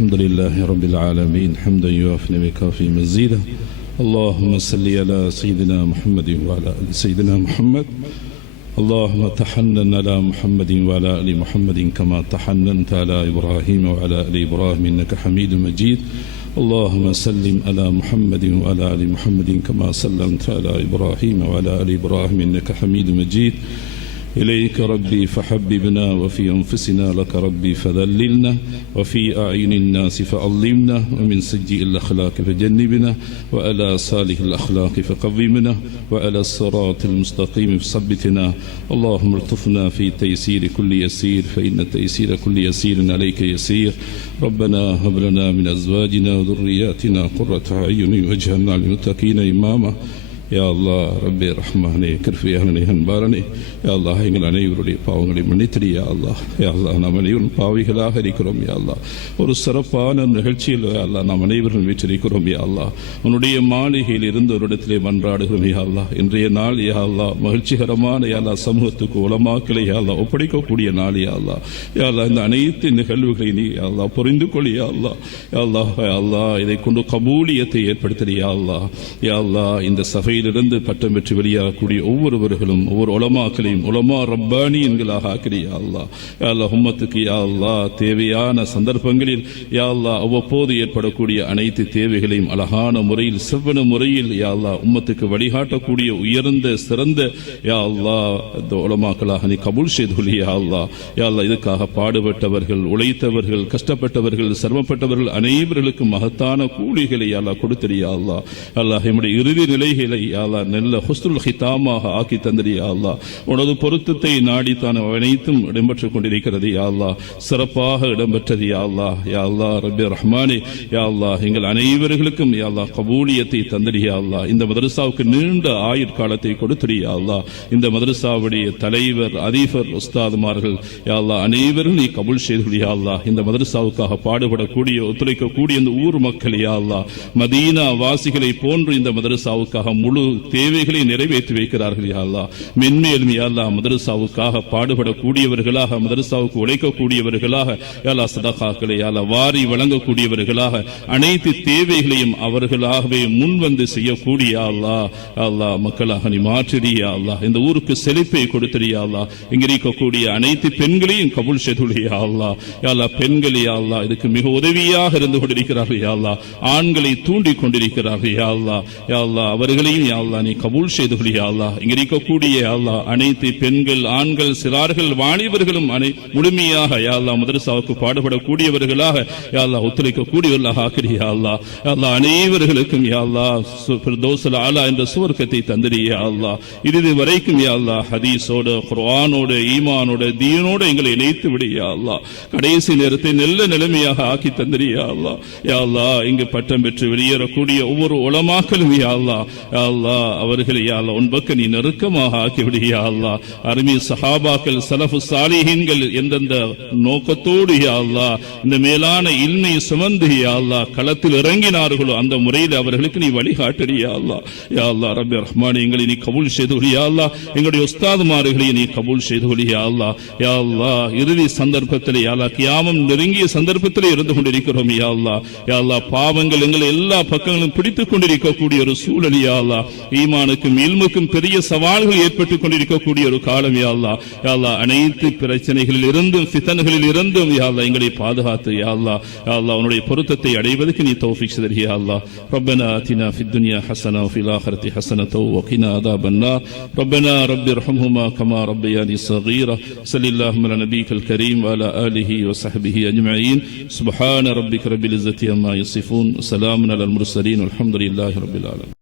الحمد لله رب العالمين حمدا يوافي ويكافي مزيدا اللهم صل على سيدنا محمد وعلى آل سيدنا محمد اللهم تحنن على محمد وعلى آل محمد كما تحننت على إبراهيم وعلى آل إبراهيم إنك حميد مجيد اللهم سلم على محمد وعلى آل محمد كما سلمت على إبراهيم وعلى آل إبراهيم إنك حميد مجيد إليك ربي فحببنا وفي أنفسنا لك ربي فذللنا وفي أعين الناس فعظمنا ومن سيئ الأخلاق فجنبنا وعلى صالح الأخلاق فقومنا وعلى الصراط المستقيم فثبتنا اللهم الطفنا في تيسير كل يسير فإن تيسير كل يسير عليك يسير ربنا هب لنا من أزواجنا وذرياتنا قرة أعين واجعلنا للمتقين إماما யா அல்லாஹ் ரப்பே ரஹ்மானே கிருபையாளனே அன்பாளனே யா அல்லாஹ் எங்கள் அனைவருடைய பாவங்களை மன்னித்திடு யா அல்லாஹ் யா அல்லாஹ் நாம் அனைவரும் பாவிகளாக இருக்கிறோம் யா அல்லாஹ் ஒரு சிறப்பான நிகழ்ச்சியில் யா அல்லாஹ் நாம் அனைவரும் வீற்றிருக்கிறோம் யா அல்லாஹ் உன்னுடைய மாளிகையில் இருந்து ஒரு இடத்திலே மன்றாடுகிறோம் யா அல்லாஹ் இன்றைய நாள் யா அல்லாஹ் மகிழ்ச்சிகரமான யா அல்லாஹ் சமூகத்துக்கு உலமாக்களை யா அல்லாஹ் ஒப்படைக்கக்கூடிய நாள் யா அல்லாஹ் யா அல்லாஹ் இந்த அனைத்து நிகழ்வுகளை நீ யா அல்லாஹ் புரிந்து கொள் யா அல்லாஹ் யா அல்லாஹ் யா அல்லாஹ் இதை கொண்டு கபூலியத்தை ஏற்படுத்து யா அல்லாஹ் யா அல்லாஹ் இந்த சபை இருந்து பட்டம் பெற்று வெளியாகக்கூடிய ஒவ்வொருவர்களும் ஒவ்வொரு உலமாக்களையும் உலமா ரப்பானி என்களாக ஆக்கிறியா யா அல்லாஹ் யா அல்லாஹ் உம்மத்துக்கு யா அல்லாஹ் தேவையான சந்தர்ப்பங்களில் யா அல்லாஹ் அவ்வப்போது ஏற்படக்கூடிய அனைத்து தேவைகளையும் அழகான முறையில் செவ்வன முறையில் யா அல்லாஹ் உம்மத்துக்கு வழிகாட்டக்கூடிய உயர்ந்த சிறந்த யா அல்லாஹ் இந்த உலமாக்களாக நீ கபூல் செய்து யா அல்லாஹ் யா அல்லாஹ் இதுக்காக பாடுபட்டவர்கள் உழைத்தவர்கள் கஷ்டப்பட்டவர்கள் சிரமப்பட்டவர்கள் அனைவர்களுக்கும் மகத்தான கூலிகளை யா அல்லாஹ் கொடுத்திரு யா அல்லாஹ் அல்லாஹ் நம்முடைய இறுதி நிலைகளை யா அல்லாஹ் நல்ல ஹுஸ்னுல் ஹிதாமாக ஆக்கி தந்திரு யா அல்லாஹ் உனது பொருத்தத்தை நாடித்தான் அனைத்தும் இடம்பெற்றுக் கொண்டிருக்கிறது யா அல்லாஹ் சிறப்பாக இடம்பெற்றது யா அல்லாஹ் யா அல்லாஹ் ரப்பே ரஹ்மானே யா அல்லாஹ் எங்கள் அனைவர்களுக்கும் யா அல்லாஹ் கபூலியத்தை தந்திரு யா அல்லாஹ் இந்த மதரசாவுக்கு நீண்ட ஆயுட்காலத்தை கொடுத்திரு யா அல்லாஹ் இந்த மதரசாவுடைய தலைவர் அதிபர் உஸ்தாதுமார்கள் யா அல்லாஹ் அனைவரும் நீ கபூல் செய்து யா அல்லாஹ் இந்த மதரசாவுக்காக பாடுபடக்கூடிய ஒத்துழைக்கக்கூடிய இந்த ஊர் மக்கள் யா அல்லாஹ் மதீனா வாசிகளை போன்று இந்த மதரசாவுக்காக முழு தேவைகளை நிறைவேற்றி வைக்கிறார்கள் யா அல்லாஹ் மென்மேலும் யா அல்லாஹ் மதரசாவுக்காக பாடுபடக்கூடியவர்களாக மதரசாவுக்கு உழைக்கக்கூடியவர்களாக யா அல்லாஹ் சதகாக்களை யா அல்லாஹ் வாரி வழங்கக்கூடியவர்களாக அனைத்து தேவைகளையும் அவர்களாகவே முன் வந்து செய்யக்கூடிய யா அல்லாஹ் யா அல்லாஹ் மக்களாக நீ மாற்றிடு யா அல்லாஹ் இந்த ஊருக்கு செழிப்பை கொடுத்திரு யா அல்லாஹ் இங்க இருக்கக்கூடிய அனைத்து பெண்களையும் கபூல் செய்து யா அல்லாஹ் யா அல்லாஹ் பெண்கள் யா அல்லாஹ் இதுக்கு மிக உதவியாக இருந்து கொண்டிருக்கிறார்கள் யா அல்லாஹ் ஆண்களை தூண்டி கொண்டிருக்கிறார்கள் யா அல்லாஹ் யா அல்லாஹ் அவர்களையும் யா அல்லாஹ் நீ கபூல் செய்து கொள் யா அல்லாஹ் இங்க இருக்கக்கூடிய யா அல்லாஹ் அனைத்து பெண்கள் ஆண்கள் சிறார்கள் வாலிபர்களும் முழுமையாக யா அல்லாஹ் மதரசாவுக்கு பாடுபடக்கூடியவர்களாக யா அல்லாஹ் ஒத்துழைக்கக்கூடியவர்களாக ஆக்கிரி யா அல்லாஹ் யா அல்லாஹ் அனைவர்களுக்கும் யா அல்லாஹ் ஃபிர்தௌஸுல் ஆலா என்ற சுவர்க்கத்தை தந்திரு யா அல்லாஹ் இறுதி வரைக்கும் யா அல்லாஹ் ஹதீஸோட குர்ஆனோட ஈமானோட தீனோட எங்களை இணைத்து விடு யா அல்லாஹ் கடைசி நேரத்தை நல்ல நிலைமையாக ஆக்கி தந்திரு யா அல்லாஹ் யா அல்லாஹ் இங்கு பட்டம் பெற்று வெளியேறக்கூடிய ஒவ்வொரு உலமாக்களும் யா அல்லாஹ் யா அல்லாஹ் அவர்களை யா அல்லாஹ் உன் பக்கம் நீ நெருக்கமாக ஆக்கிவிடு யா அல்லாஹ் அருமை சஹாபாக்கள் சலஃபு சாலிஹீன்கள் எந்தெந்த நோக்கத்தோடு யா அல்லாஹ் இந்த மேலான இல்மை சுமந்து யா அல்லாஹ் களத்தில் இறங்கினார்களோ அந்த முறையில் அவர்களுக்கு நீ வழிகாட்டு யா அல்லாஹ் யா அல்லாஹ் ரப்பே ரஹ்மானே எங்களை நீ கபூல் செய்து யா அல்லாஹ் எங்களுடைய உஸ்தாதுமார்களை நீ கபூல் செய்து யா அல்லாஹ் யா அல்லாஹ் இறுதி சந்தர்ப்பத்தில் யா அல்லாஹ் கியாமம் நெருங்கிய சந்தர்ப்பத்தில் இருந்து கொண்டிருக்கிறோம் யா அல்லாஹ் யா அல்லாஹ் பாவங்கள் எங்களை எல்லா பக்கங்களும் பிடித்துக் கொண்டிருக்கக்கூடிய ஒரு சூழல் யா அல்லாஹ் ஈமானுக்கும் இல்முக்கும் பெரிய சவால்கள் ஏற்பட்டுக் கொண்டிருக்கக்கூடிய ஒரு காலம் யா அல்லாஹ் யா அல்லாஹ் அனைத்து பிரச்சனைகளில் இருந்தும் ஃபித்னகளில் இருந்தும் யா அல்லாஹ் எங்களை பாதுகாத்து யா அல்லாஹ் யா அல்லாஹ் உன்னுடைய பொருத்தத்தை அடைவதற்கு நீ தௌஃபீக் செய்து யா அல்லாஹ் ரப்பனா ஆதினா ஃபித் துன்யா ஹஸனா வ ஃபில் ஆখিরাতি ஹஸனத வ கினா அஸாபன் நார் ரப்பனா ரப்பி இர்ஹம்ஹுமா கமா ரப்பயானி ஸகீரா ஸல்லல்லாஹு அலா நபியிக்கல் கரீம் வ அலா ஆலிஹி வ ஸஹ்பிஹி அஜ்மஈன் சுப்ஹான ரப்பிக ரப்பில் இஸ்ஸத்தி அம்மா யசிஃபூன் ஸலாமுன் அலல் முர்ஸலீன் வல்ஹம்துலில்லாஹி ரப்பில் ஆலமீன்.